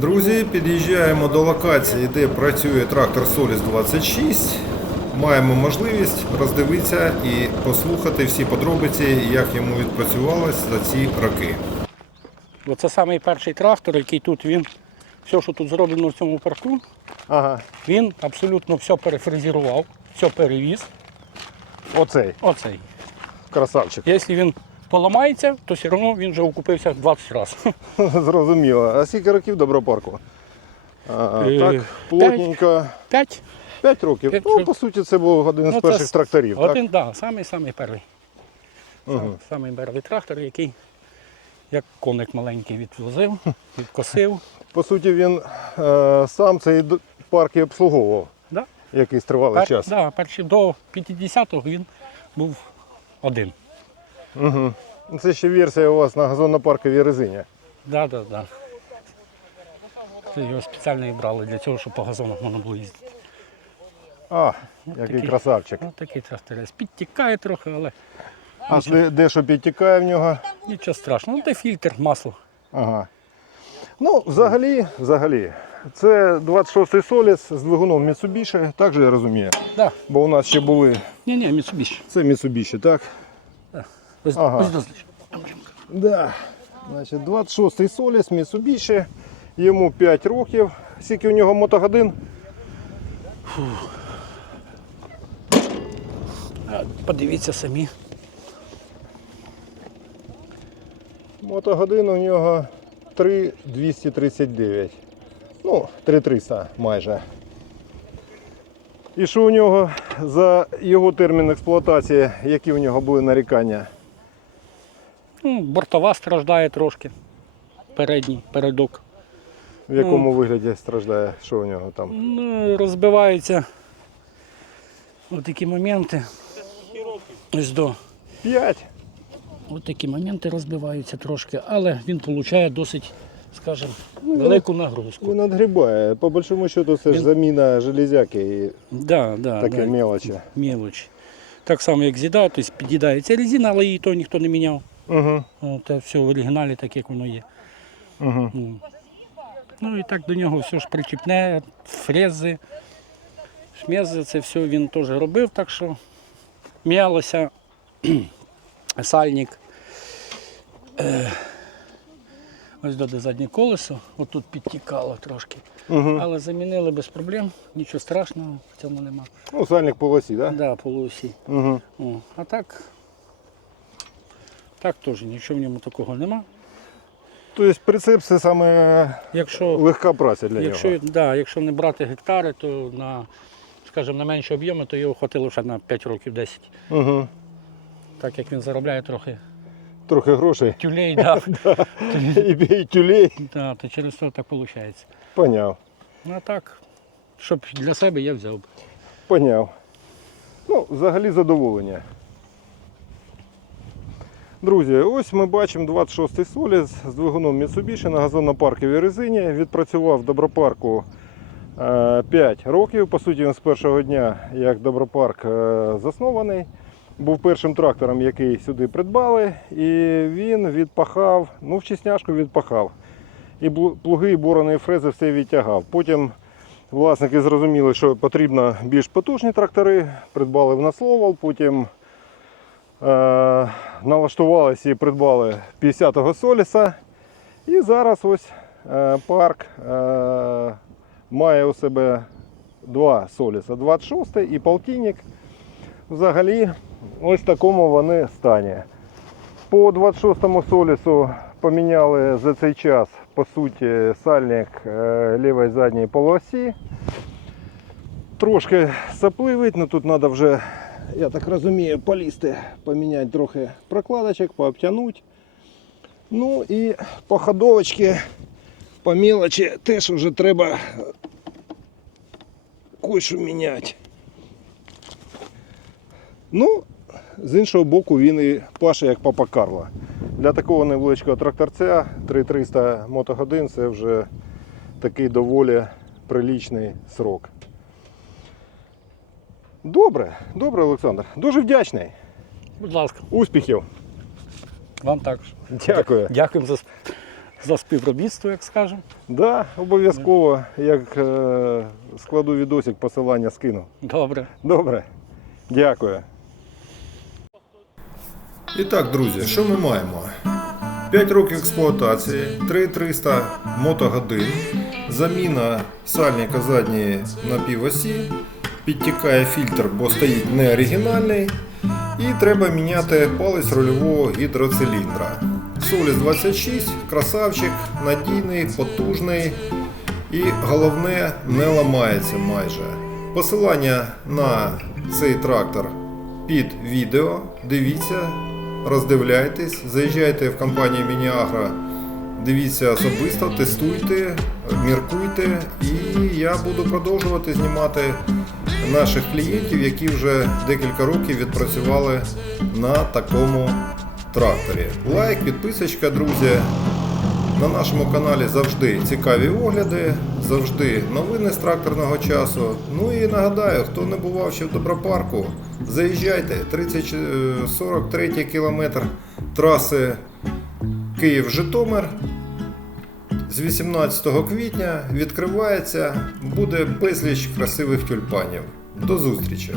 Друзі, під'їжджаємо до локації, де працює трактор Solis 26. Маємо можливість роздивитися і послухати всі подробиці, як йому відпрацювалось за ці роки. Оце самий перший трактор, який тут він, все, що тут зроблено в цьому парку, Ага, він абсолютно все перефрезерував, все перевіз. оцей Оцей. красавчик. Якщо він поламається, то все одно він вже окупився 20 разів. Зрозуміло. А скільки років добропарку? А, Е, так, плотненько. П'ять. 5 років. П'ять ну, років. по суті, це був один із Ну, це перших с- тракторів. Один, так, да, самий самий перший. Мгм. Самий перший трактор, який як коник маленький відвозив, відкосив. По суті, він е, сам цей д- парк і обслуговував Да. якийсь тривалий Пер, час. да, перші до 50-го він був один. Угу. Це ще версія у вас на газонно-парковій резині. Да, да, да. Це його спеціально і брали для цього, щоб по газонах можна було їздити. А, який такий. красавчик. Ось такий трактор. Підтікає трохи, але А де- дещо підтікає в нього. нічого страшного. Ну, де фільтр, масло. Ага. Ну, взагалі, взагалі, це 26-й Соліс з двигуном Mitsubishi, так же я розумію. Да. Бо у нас ще були. Ні, ні, Mitsubishi. Це Mitsubishi, так? Ось, Ага. ось дослідь. Да. Значить, 26-й Соліс Mitsubishi, йому 5 років. Скільки у нього мотогодин? Подивіться самі. Мотогодин у нього 3,239. Ну, 3,300 майже. І що у нього за його термін експлуатації, які у нього були нарікання? Ну, бортова страждає трошки. Передній, передок. В якому вигляді страждає, що у нього там? Ну, розбиваються ось такі моменти. Ось до. 5. Ось такі моменти розбиваються трошки, але він отримує досить, скажімо, велику нагрузку. Він надгрібає. По большому счету це ж заміна железяки і Да, да, таке да. мелочі. Мелочі. Так само, як з'їдає, тобто під'їдається резина, але її то ніхто не міняв. Угу. Це все в оригіналі, так як воно є. Угу. Ну. І так до нього все ж причіпне, фрези, шмези, це все він теж робив, так що м'ялося сальник. Е, Ось до заднє колесо, отут підтікало трошки. Угу. Але замінили без проблем, нічого страшного в цьому нема. Ну, сальник по осі, так? Да, полуосі. Угу. О, а так, так теж нічого в ньому такого нема. Тобто прицеп це саме Якщо легка праця для Якщо, нього. да, якщо не брати гектари, то на, скажімо, на менші об'єми, то його хватило ще на 5 років 10. Угу. Так як він заробляє трохи Трохи грошей. тюлей, да, І, тюлей. да, то через це так виходить. Поняв. Ну а так, щоб для себе я взяв. Поняв. Ну, взагалі задоволення. Друзі, ось ми бачимо 26-й Соліс з двигуном Mitsubishi на газонно-парковій резині. Відпрацював в Добропарку е, 5 років. По суті, він з першого дня, як Добропарк е, заснований, був першим трактором, який сюди придбали, і він відпахав, ну, в чесняшку відпахав. І плуги, і борони, фрези все відтягав. Потім Власники зрозуміли, що потрібно більш потужні трактори, придбали в Насловал, потім е, налаштувалися і придбали 50-го Соліса. І зараз ось е, парк е, має у себе два Соліса, 26 і полтинник. Взагалі, ось такому вони стані. По 26-му Солісу поміняли за цей час, по суті, сальник е, лівої задньої полуосі. Трошки сапливить, але тут треба вже, я так розумію, полізти, поміняти трохи прокладочок, пообтянути. Ну і по ходовочці, по мелочі теж вже треба кое-що міняти. Ну, з іншого боку, він і паше як папа Карла. Для такого невеличкого тракторця 3300 мотогодин це вже такий доволі прилічний срок. Добре, добре, Олександр. Дуже вдячний. Будь ласка, Успіхів. вам також. Дякую. Дякуємо за за співробітство, як скажемо. Да, обов'язково, як е, складу відосик, посилання скину. Добре. Добре. Дякую. І так, друзі, що ми маємо? 5 років експлуатації, 3300 мотогодин, заміна сальника задньої напівосі, підтікає фільтр, бо стоїть не оригінальний. І треба міняти палець рульового гідроциліндра. Соліс 26, красавчик, надійний, потужний і головне не ламається майже. Посилання на цей трактор під відео. Дивіться, роздивляйтесь, заїжджайте в компанію Мініагро, дивіться особисто, тестуйте, міркуйте, і я буду продовжувати знімати наших клієнтів, які вже декілька років відпрацювали на такому тракторі. Лайк, підписочка, друзі. На нашому каналі завжди цікаві огляди, завжди новини з тракторного часу. Ну і нагадаю, хто не бував ще в Добропарку, заїжджайте 30, е, 43 кілометр траси Київ-Житомир. З 18 квітня відкривається, буде безліч красивих тюльпанів. До зустрічі!